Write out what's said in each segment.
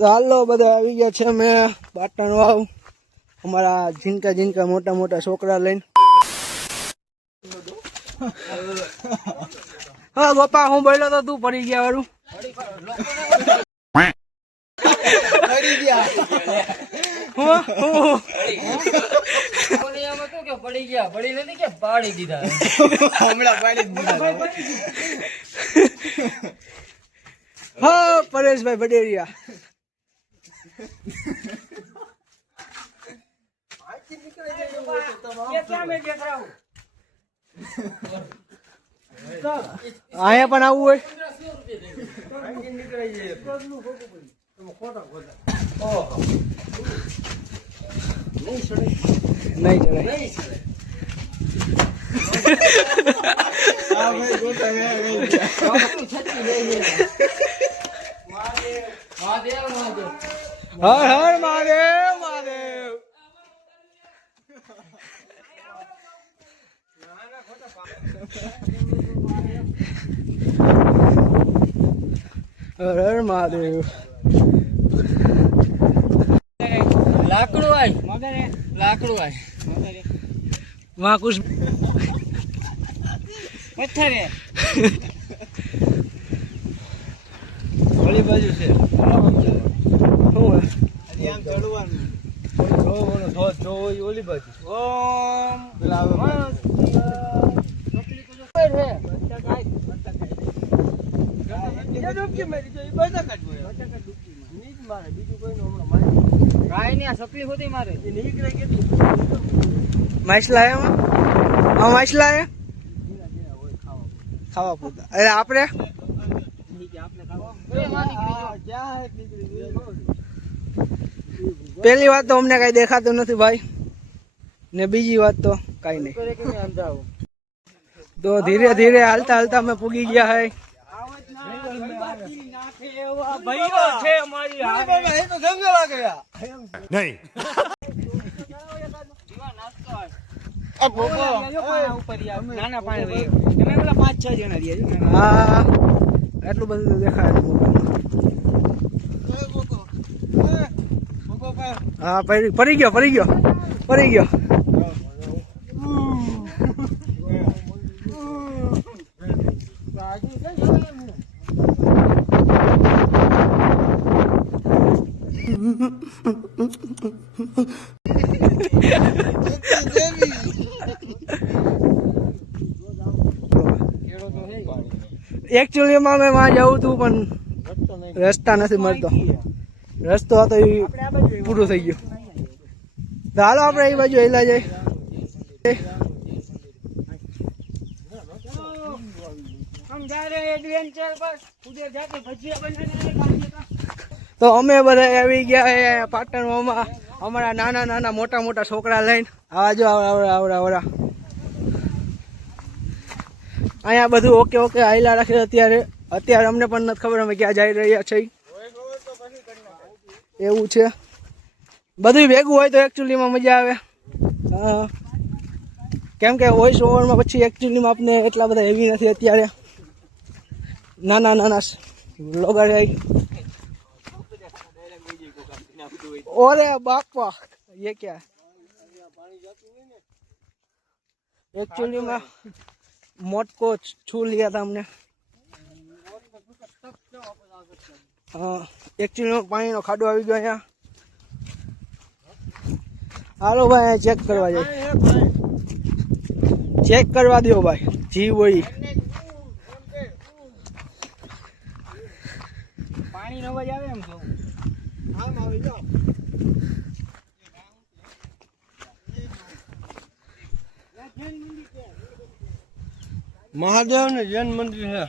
હાલો બધા આવી ગયા છે અમે પાટણ વાવ અમારા જીનકા મોટા મોટા છોકરા લઈને હા ગોપા હું બોલ્યો તો તું પડી ગયા વાળું પડી ગયા પડી ગયા પડી નથી કે પાડી દીધા હમણાં પાડી દીધા હા પરેશભાઈ બડેરિયા આયા પણ આવું હોય નહીં હર હર મહાદેવ મહાદેવ હર હર મહાદેવ લાકડું આય લાકડું આય વહાં કુછ પથ્થર હે ઓલી બાજુ છે આમ ચડવાનું જો ઓલી બાજુ ઓમ ખાવા પૂરતા અરે આપણે પેલી વાત તો અમને કઈ દેખાતું નથી ભાઈ ને બીજી વાત તો કઈ નહીં તો ધીરે ધીરે હાલતા હાલતા અમે પૂગી ગયા હે હા એટલું બધું દેખાય હા પડી ગયો એકચ્યુઅલી માં મેં વહાં જવું હતું પણ રસ્તા નથી મળતો રસ્તો હતો એ પૂરું થઈ ગયું તો હાલો આપણે એ બાજુ હેલા જાય તો અમે બધા આવી ગયા પાટણમાં અમારા નાના નાના મોટા મોટા છોકરા લઈને આવા જો આવડા અહીંયા બધું ઓકે હાઈલા રાખે અત્યારે અમને પણ નથી ખબર અમે ક્યાં જઈ રહ્યા છે એવું છે બધું ભેગું હોય તો એકચ્યુઅલીમાં મજા આવે કેમ કે વોઇસ ઓવરમાં પછી એકચ્યુઅલીમાં આપણે એટલા બધા હેવી નથી અત્યારે નાના લોગર ઓરે બાપા ये क्या एक्चुअली में मोट को छू लिया था हमने हाँ एक्चुअली में पानी नो खाडो આવી ગયો અહીંયા હાલો ભાઈ ચેક કરવા જાય ચેક કરવા દો ભાઈ જી વળી પાણી નો અવાજ આવે એમ જો આમ આવી જાવ महादेव ने जैन मंदिर है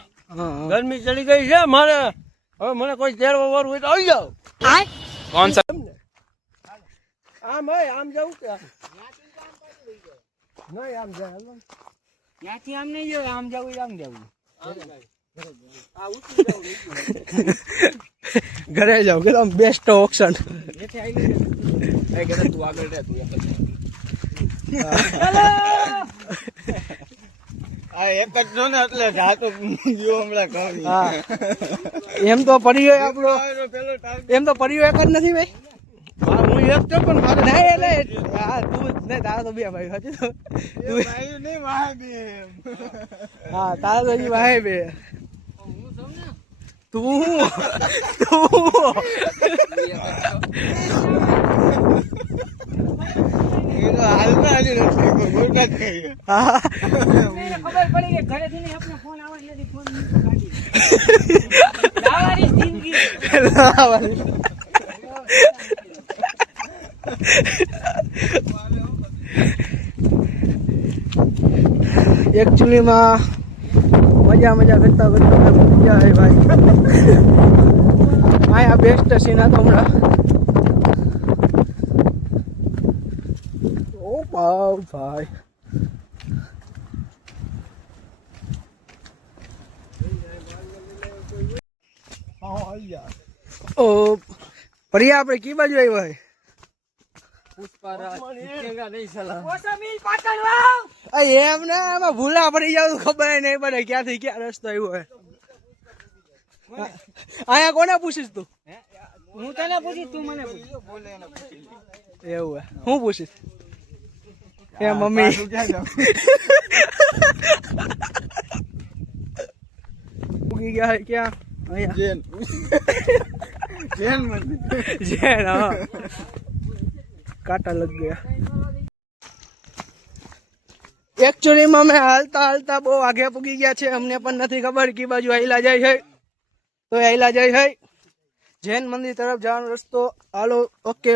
गर्मी चली गई है मारे હવે મને કોઈ તેરવા વાર હોય તો આવી જાવ કોણ सा આમ જાવું કે નહીં આમ જાય ત્યાંથી આમ નહીં જાય આમ જાવું ઘરે જાવ કે બેસ્ટ ઓપ્શન તું આગળ રહે તું આ એક જ છો ને એટલે જાતો ગયો હમણાં કહું. હા એમ તો પરિયો આપણો એમ તો પરિયો એક જ નથી ભાઈ. હું એક તો પણ મારે નહીં એટલે હા તું જ નહીં તારા તો બે ભાઈ હજી તો ભાઈ નહીં વાહ બે. હા તારા તો હજી વાહે બે તું હાલમાં હજી નથી ગોળકા જ થઈ ગયા. હા ખબર પડી કે ઘરેથી નહીં આપણે ફોન આવે નથી ફોન લાવાની જિંદગી એકચ્યુઅલી માં મજા કરતા મજા આવે ભાઈ. આ બેસ્ટ સીન હતો હમણાં. ઓ વાવ ભાઈ ઓ પ્રિયા આપણે કી બાજુ આવ્યા હોય? કોસમી પાટણ વાવ એમ ને એમાં ભૂલા પડી જાવ ખબર નહીં પડે ક્યાંથી ક્યાં રસ્તો આવ્યો હોય. અહીંયા કોને પૂછીશ તું? હું તને પૂછી તું મને પૂછ એવું હે હું પૂછીશ? એ મમ્મી ઉગી ગયા હોય ક્યાં? અહીંયા જૈન મંદિર. જૈન હા કાંટા લગ ગયા. એકચ્યુઅલીમાં અમે હાલતા બહુ આગે પૂગી ગયા છે. અમને પણ નથી ખબર કે બાજુ આયલા જાય છે તો આયલા જાય છે જૈન મંદિર તરફ જવાનો રસ્તો. હાલો ઓકે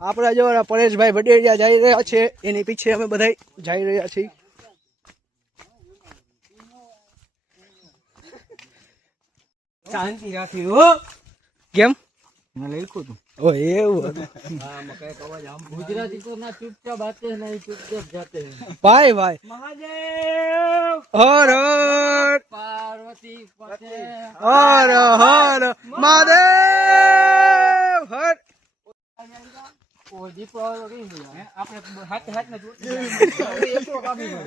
આપણા જેવા પરેશભાઈ ભડેરિયા જઈ રહ્યા છે એની પીછે અમે બધા જઈ રહ્યા છીએ. શાંતિ રાખી હો. કેમ? મેં લખ્યું હતું. ઓ એવું ગુજરાતી તો ના ચૂપચાપ આતે નહીં ચૂપચાપ જાતે ભાઈ મહાદેવ હર હર પાર્વતી પતે હર હર મહાદેવ હર. ઓ દીપો કઈ ગયા આપણે હાથ ને એકલો કાપી ગયો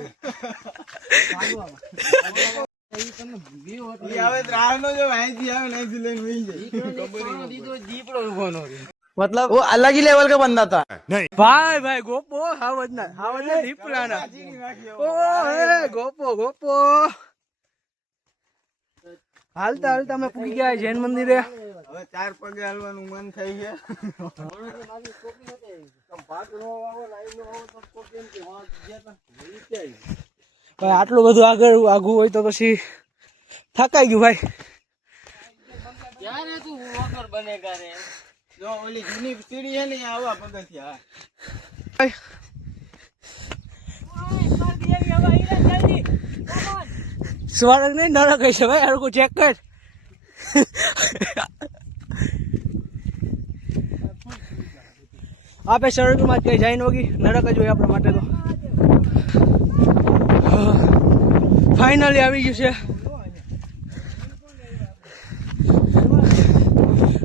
मतलब वो अलग ही लेवल का बंदा था. ભાઈ ગોપો હાવજ ના દીપડાના. ઓ હે ગોપો હાલતા અમે પૂગી ગયા જૈન મંદિરે. હવે 4 પગે હાલવાનું મન થઈ ગયા. ભાઈ આટલું બધું આગું હોય તો પછી થકાઈ ગયું ભાઈ. ક્યારે તું વગર બનેગા રે જો ઓલી જૂની સીડી છે ને આવા પગથિયા. સ્વર્ગ નહીં નરક છે ભાઈ. હરકું ચેક કર. આપે સ્વર્ગમાં જ કઈ જાય નોગી નરક જ હોય આપણા માટે તો. ફાઇનલી આવી ગયું છે.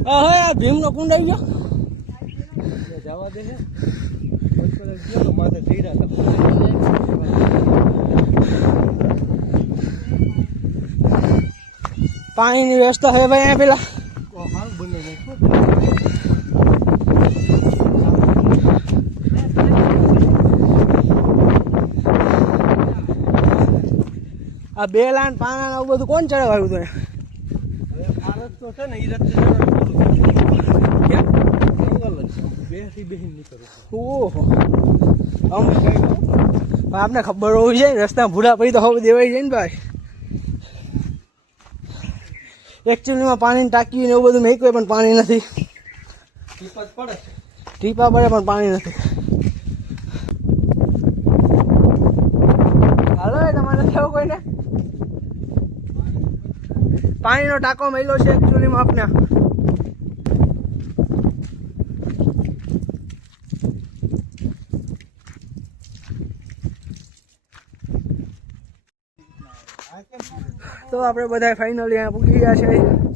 હવે ભીમનો કુંડ આવી ગયો. જવા દે છે માથે જઈ પાણીની વ્યવસ્થા છે ભાઈ અહીંયા પેલા. આ બેલાન પાણા આવું બધું કોણ ચડાવ્યું હતું? ભારત તો છે ને એ રસ્તે બેસી નીકળું. ઓહો આપને ખબર હોવી છે રસ્તા ભૂલા પડી તો હવે દેવાઈ જાય ને ભાઈ. એકચ્યુઅલીમાં પાણીની ટાંકી ને એવું બધું મેક્યું પણ પાણી નથી. ટીપા પડે પણ પાણી નથી. હાલો તમારે કેવું કોઈને પાણીનો ટાંકો મળ્યો છે એકચ્યુઅલીમાં આપને. તો આપણે બધા ફાઇનલી અહીંયા પૂગી ગયા છે.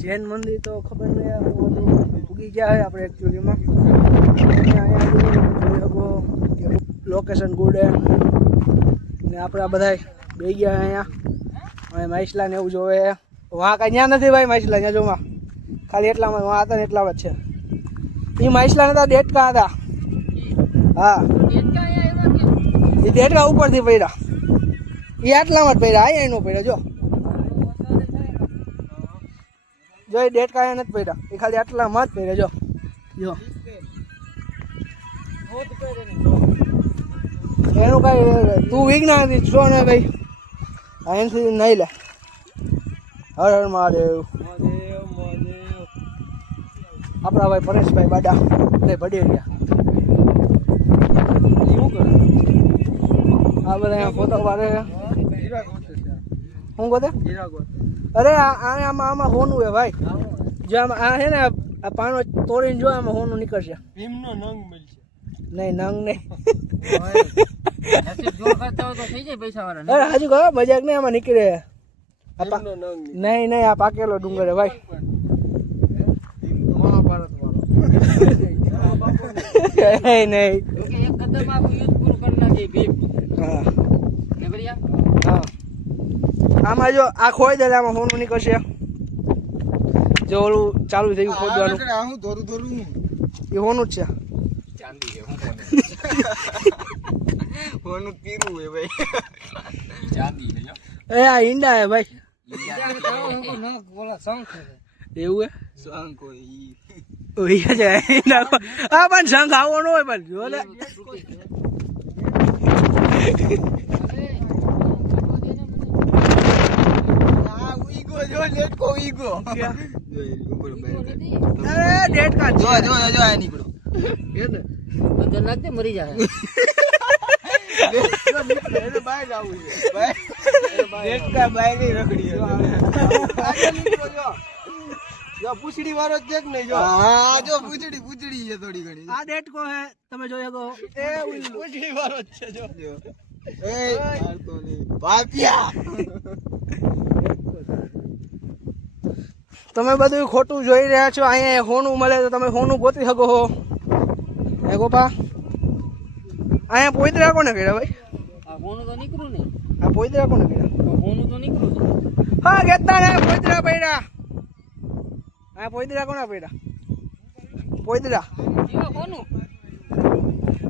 જૈન મંદિર તો ખબર નહીં પૂગી ગયા છે આપણે એકચ્યુઅલીમાં. અહીંયા જોઈ શકો લોકેશન ગુડ હે ને આપણે બધા બે ગયા અહીંયા હવે માછલા ને એવું જોવે વहाँ કાંઈ ત્યાં નથી ભાઈ માછલા ત્યાં જોમાં ખાલી એટલામાં વहाँ હતા ને એટલામાં જ છે એ માછલા નતા દેડકા હતા હા એ દેડકા ઉપરથી પડ્યા એ આટલામાં જ પડ્યા અહીંયા એનો પડ્યા જો એ દેડકા અહીંયા નથી પડ્યા એ ખાલી આટલામાં જ પડ્યા જો એનું કઈ તું વિજ્ઞાન છો ને ભાઈ અહીંથી નહીં લે હર હર મહાદેવ આપણા ભાઈ પરેશભાઈ બાડા ભડેરિયા આ બધા ફોટો પાડે શું ગોતે અરે આમાં હોનું હે ભાઈ જો આમાં આ છે ને આ પાનો તોડીને જો આમાં હોનું નીકળશે ભીમનો નંગ મળશે નહીં નંગ નહીં પૈસા અરે હાજુ કહો મજાક નહીં આમાં નીકળે ભીમનો નંગ નહીં આ પાકેલો ડુંગર હે ભાઈ મહાભારત નહીં એક કદમ આપણું યુદ્ધ પૂરું કરી નાખીએ ભીમ હા ને બરિયા હા આમાં જો આ ખોઈ દે આમાં હોનું નીકળશે જો ઓલું ચાલુ થયું ખોદવાનું હું ધોરું એ હોનું જ છે ચાંદી છે હું કોનું પીરું હે ભાઈ ચાંદી છે એ આ ઈંડા હે ભાઈ બોલા શંખ એવું હે સોંગ કોઈ ઓય છે ઈંડા આ પણ શંખ આવો ન હોય પણ જો લે ઈગો જો લેટકો ઈગો જો ઉપર અરે ડેડકા જો આ નીકળો એને અંદર લાગતે મરી જાય એને બહાર જાવું છે ભાઈ લેટકા બહાર ની રખડી જો પૂછડી વાળો જ ને જો હા જો પૂછડી છે થોડી ઘણી આ ડેડકો હે તમે જોઈ શકો એ પૂછડી વાળો જ છે જો એ મારતો નહીં બાપિયા તમે બધું ખોટું જોઈ રહ્યા છો અહીંયા હોનું મળે તો તમે હોનું ગોતી શકો છો હે ગોપા અહીંયા પોઈતરા કોને કર્યા ભાઈ આ હોનું તો નીકળું ને આ પોઈતરા કોને કર્યા હોનું તો નીકળું ને હા ગેતા ને પોઈતરા પડ્યા આ પોઈતરા કોને પડ્યા પોઈતરા હોનું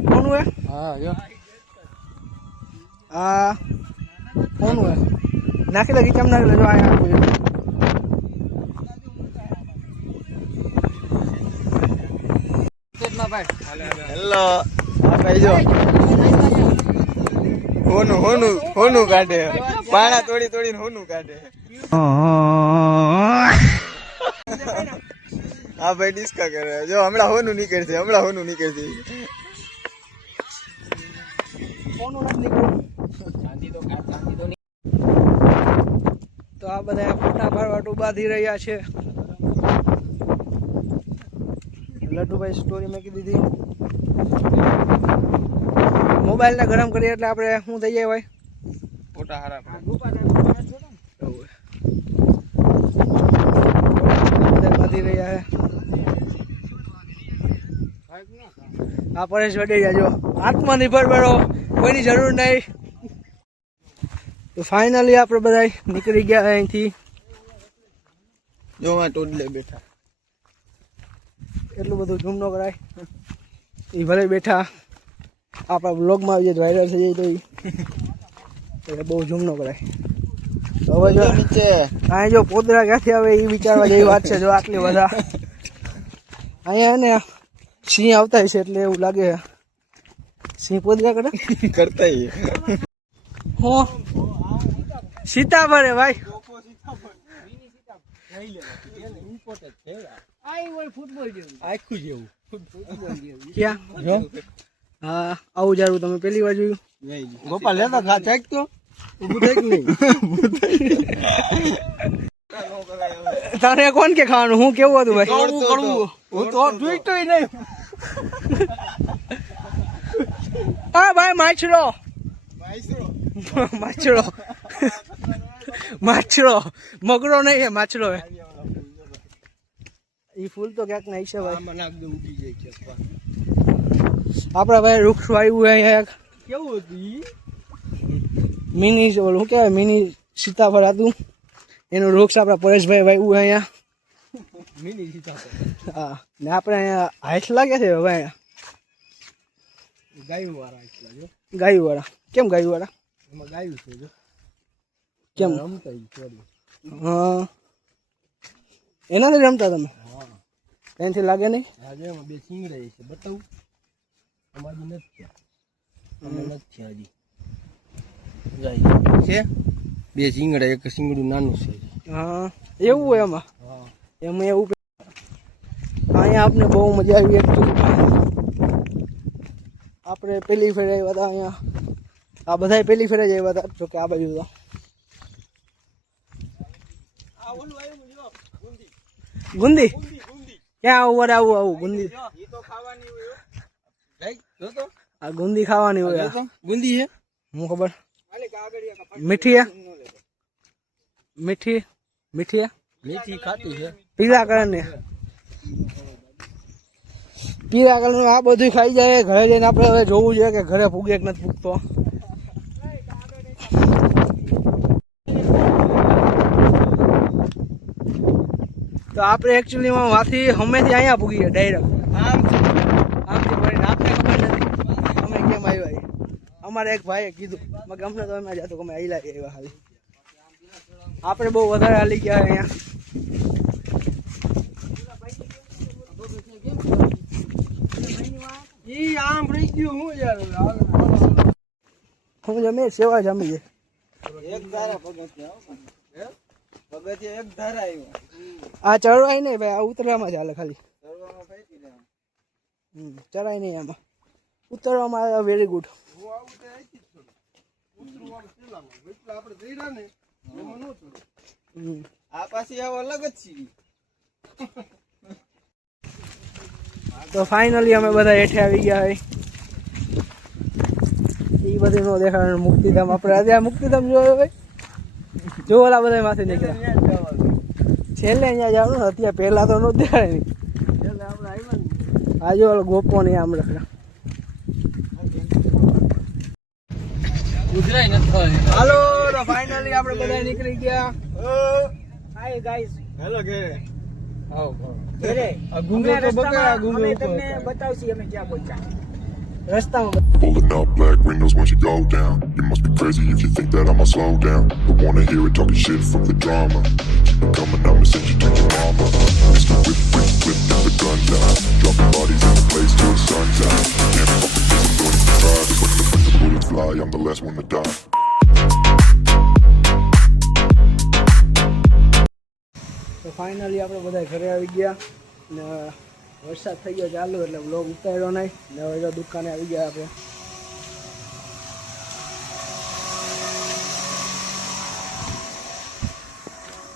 હોનું હે હા જો આ હોનું હે નાખી લે કેમ નાખી લેજો અહીંયા પોઈતરા હેલો આ ભાઈ જો હોનું કાઢે પાણા તોડીને હોનું કાઢે હા ભાઈ ડિસ્કા કરે જો હમણાં હોનું નીકળશે હોનું નથી નીકળ્યું તો આ બધા ફોટા પાડવા ઉભા થઈ રહ્યા છે લડ્ડુભાઈ સ્ટોરી મૂકી દીધી મોબાઈલ ને ગરમ કરીએ એટલે આપણે શું થઈ જાય ભાઈ ફોટા હારા બાંધી રહ્યા છે આ પરેશ વડી જાજો આત્મનિર્ભર બનો કોઈની જરૂર નહીં તો ફાઇનલી આપણે બધા નીકળી ગયા અહીંથી જો આ ટોડલે બેઠા એટલું બધું ઝૂમ ન કરાય એ ભલે બેઠા આપણા બ્લોગમાં આવી જાય વાયરલ થઈ જાય તો એટલે બહુ ઝૂમ ન કરાય તો હવે જો નીચે અહીંયા જો પોદરા ક્યાંથી આવે એ વિચારવા જેવી વાત છે જો આટલી બધા અહીંયા ને સિંહ આવતા હશે એટલે એવું લાગે સિંહ પોદરા કરે કરતા હું સીતાફળ હે ભાઈ આખું જેવું ક્યાં હા આવું જારું તમે પહેલી વાર જોયું ગોપાલ લેતા ખા ચાક તો ઊભું થઈ ગયું તારે કોણ કે ખાવાનું હું કેવું હતું ભાઈ કરવું હું તો જોઈ તો નહીં હા ભાઈ માછડો માછડો મગરો નહીં હે માછડો હે એ ફૂલ તો ક્યાંક નહીં છે ભાઈ આમાં નાખ દે ઉગી જાય છે આપણા ભાઈ વૃક્ષ વાવ્યું હે અહીંયા કેવું હતું ઈ? મિની ઓલું શું કહેવાય મિની સીતાફળ હતું એનું વૃક્ષ આપણા પરેશભાઈ વાવ્યું અહીંયા. મિની સીતાફળ. હા ને આપણે અહીંયા હાઈટ લાગે છે હવે અહીંયા ગાયું વાળા એટલા જો. ગાયુંવાળા. કેમ ગાયુંવાળા? એમાં ગાયું છે જો. કેમ? રમતા ઈ છોડી. હા એનાથી રમતા તમે? હા. એનાથી લાગે નહીં? આજે એમાં બે સિંગડા છે બતાવું. અમારી નથી થયા. અમે નથી થયા હજી. ગાય છે બે સિંગડા, એક સિંગડું નાનું છે. હા એવું હોય એમાં? હા. એમાં એવું અહીંયા આપણે બહુ મજા આવી એકચ્યુઅલી. આપણે પહેલી ફેર આવ્યા હતા અહીંયા. આ બધા પહેલી ફેર જ આવ્યા હતા જોકે આ બાજુ તો. ગુંદી ક્યાં આવું? આવું ગુંદી. આ ગુંદી ખાવાની હોય. ગુંદી છે હું ખબર. મીઠી હે? મીઠી મીઠી હે? મીઠી ખાટી છે. પીળા કલરની. પીળા કલરનું આ બધું ખાઈ જાય. ઘરે જઈને આપણે હવે જોવું જોઈએ કે ઘરે પૂગે કે નથી પૂગતો. તો આપણે એકચ્યુઅલીમાં વાથી હમેથી અહીંયા પૂગી ગયા ડાયરેક્ટ. આમથી ભરીને આપણે ખબર નથી અમે કેમ આવ્યા. અમારે એક ભાઈએ કીધું મગ અમને તો એમ જ હતું કે અમે આઈલા આવ્યા ખાલી. આપણે બહુ વધારે હાલી ગયા અહીંયા. ઈ આમ રહી ગયું હું યાર. હું જમે સેવા જમી છે. એક ધારા પગથિયા પગથિયા એક ધારા આવ્યો. આ ચડવાય નહીં ભાઈ, આ ઉતરવામાં જ હાલે ખાલી. ચડવામાં ફેંકી દે. ચડાય નહીં આમાં. ઉતરવામાં વેરી ગુડ. હું આવું તે આઈથી જ છું. ઉતરવાનું પેલામાં એટલે આપણે જઈરા ને એમાં નો ચડે. આ પાછી આવો અલગ જ છે. તો ફાઇનલી અમે બધા હેઠે આવી ગયા હોય. એ બધું નો દેખાડ. મુક્તિધામ આપણે આજે આ મુક્તિધામ જોયો હોય. જો ઓલા બધા માથે નીકળ્યા. છેલ્લે અહીંયા જવાનું. અત્યારે પહેલા તો નો દેખાય નહીં. એટલે આપણે આવ્યા ને આજે ઓલો ગોપો નહીં આમ રખડા. ઉધરાય નથી થવાની. હાલો તો ફાઇનલી આપણે બધા નીકળી ગયા. Hi guys. હેલો ઘેરે. ઘરે આ ગુંગો તો બકા ગુંગો તમને બતાવશી અમે ક્યાં પહોંચ્યા. રસ્તામાં Pulling up black windows once you go down. You must be crazy if you think that I'ma slow down. Don't wanna hear it talking shit from the drama. Keep it coming, I'ma send you to your mama. Mr. Whip, whip, whip, get the guns out. Dropping bodies in the place till the sun's out. Can't fuck with this, I'm going to try. But when the bullets fly, I'm the last one to die. તો finally આપણે બધા ઘરે આવી ગયા ને વરસાદ થઈ ગયો ચાલુ એટલે વ્લોગ ઉતાર્યો નહીં ને હવે જો દુકાને આવી ગયા આપણે.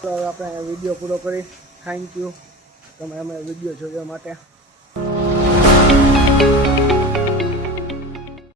તો હવે આપણે વિડીયો પૂરો કરી. થેન્ક યુ તમે અમે વિડીયો જોવા માટે.